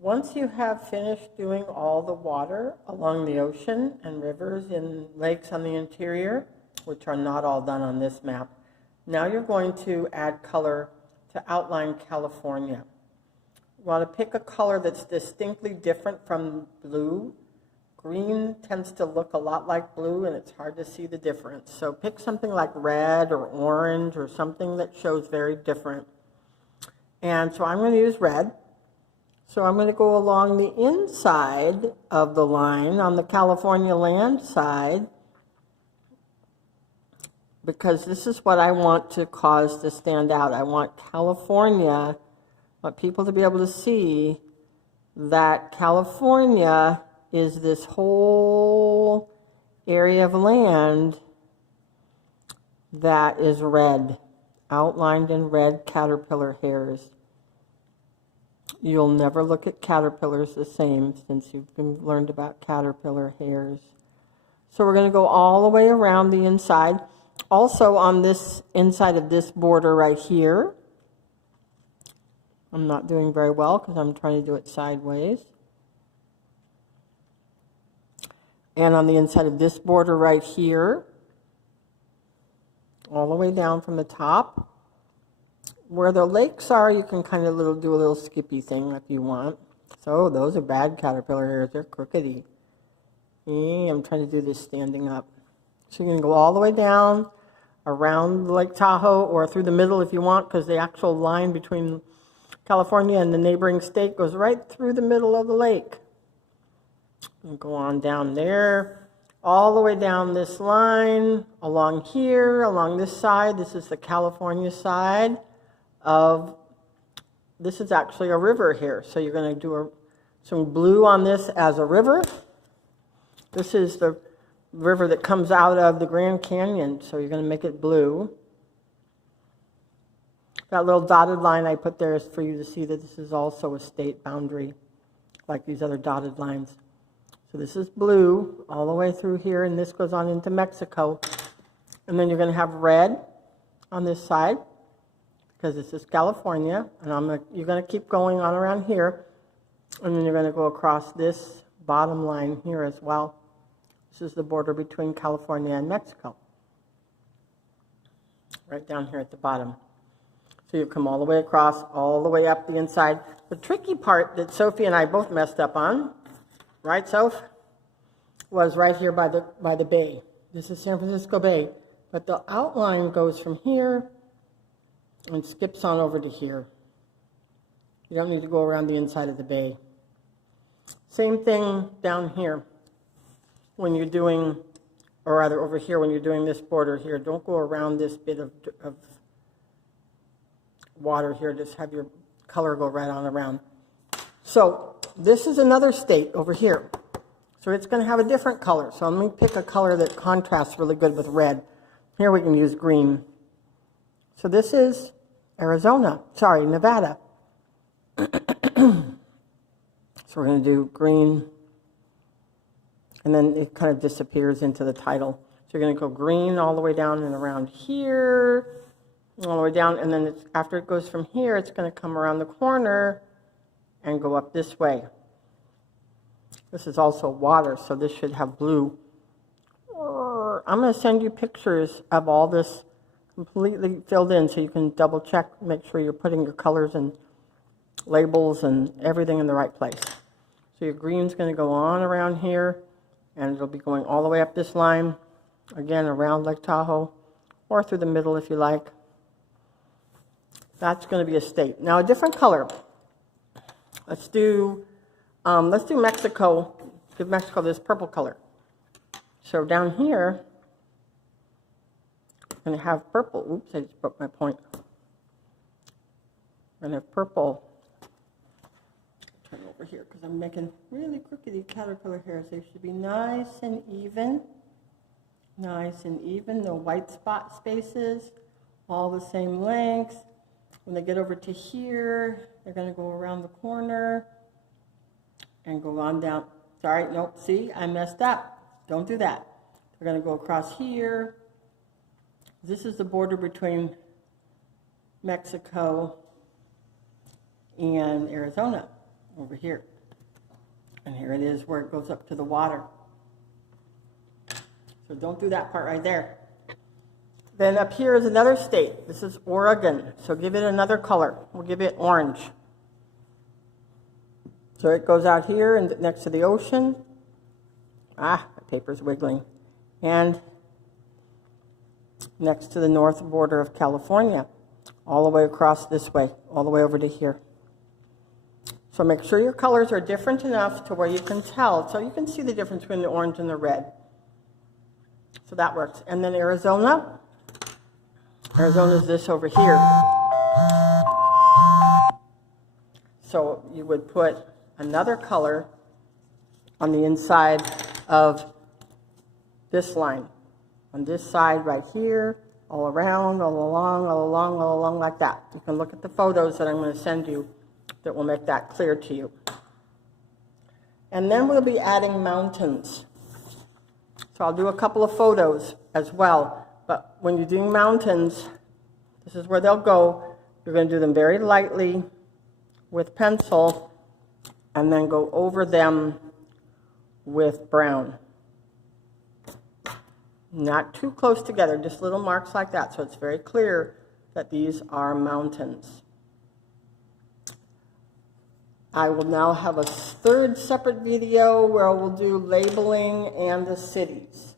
Once you have finished doing all the water along the ocean and rivers and lakes on the interior, which are not all done on this map, now you're going to add color to outline California. You want to pick a color that's distinctly different from blue. Green tends to look a lot like blue, and it's hard to see the difference. So pick something like red or orange or something that shows very different. And so I'm going to use red. So I'm going to go along the inside of the line on the California land side, because this is what I want to cause to stand out. I want California, I want people to be able to see that California is this whole area of land that is red, outlined in red caterpillar hairs. You'll never look at caterpillars the same since you've learned about caterpillar hairs. So we're going to go all the way around the inside. Also on this inside of this border right here, I'm not doing very well because I'm trying to do it sideways. And on the inside of this border right here, all the way down from the top. Where the lakes are, you can kind of do a little skippy thing if you want. So those are bad caterpillar hairs. They're crookedy. I'm trying to do this standing up. So you're going to go all the way down around Lake Tahoe or through the middle if you want, because the actual line between California and the neighboring state goes right through the middle of the lake. And go on down there, all the way down this line, along here, along this side. This is the California side of, this is actually a river here. So you're going to do some blue on this as a river. This is the river that comes out of the Grand Canyon, so you're going to make it blue. That little dotted line I put there is for you to see that this is also a state boundary, like these other dotted lines. So this is blue all the way through here, and this goes on into Mexico. And then you're going to have red on this side, because this is California, and you're going to keep going on around here, and then you're going to go across this bottom line here as well. This is the border between California and Mexico, right down here at the bottom. So you come all the way across, all the way up the inside. The tricky part that Sophie and I both messed up on, right, Soph, was right here by the bay. This is San Francisco Bay, but the outline goes from here and skips on over to here. You don't need to go around the inside of the bay. Same thing down here when you're doing, or rather over here when you're doing this border here. Don't go around this bit of water here. Just have your color go right on around. So this is another state over here. So it's going to have a different color. So I'm going to pick a color that contrasts really good with red. Here we can use green. So this is Nevada. So we're going to do green, and then it kind of disappears into the title. So you're going to go green all the way down and around here, all the way down, and then after it goes from here, it's going to come around the corner and go up this way. This is also water, so this should have blue. I'm going to send you pictures of all this completely filled in so you can double check, make sure you're putting your colors and labels and everything in the right place. So your green's going to go on around here, and it'll be going all the way up this line, again around Lake Tahoe, or through the middle if you like. That's going to be a state. Now a different color. Let's do Mexico. Give Mexico this purple color. So down here, I'm going to have purple. Oops, I just broke my point. I'm going to have purple. Turn over here because I'm making really crookedy caterpillar hairs. They should be nice and even. Nice and even. No white spot spaces. All the same lengths. When they get over to here, they're going to go around the corner and go on down. Sorry, nope, see, I messed up. Don't do that. They're going to go across here. This is the border between Mexico and Arizona. over here. And here it is where it goes up to the water. So don't do that part right there. Then up here is another state. This is Oregon. So give it another color. We'll give it orange. So it goes out here and next to the ocean. Ah, my paper's wiggling. And next to the north border of California. All the way across this way. All the way over to here. So make sure your colors are different enough to where you can tell. So you can see the difference between the orange and the red. So that works. And then Arizona. Arizona is this over here. So you would put another color on the inside of this line. On this side right here, all around, all along like that. You can look at the photos that I'm going to send you that will make that clear to you. And then we'll be adding mountains. So I'll do a couple of photos as well. But when you're doing mountains, this is where they'll go. You're going to do them very lightly with pencil and then go over them with brown. Not too close together, just little marks like that, so it's very clear that these are mountains. I will now have a third separate video where we'll do labeling and the cities.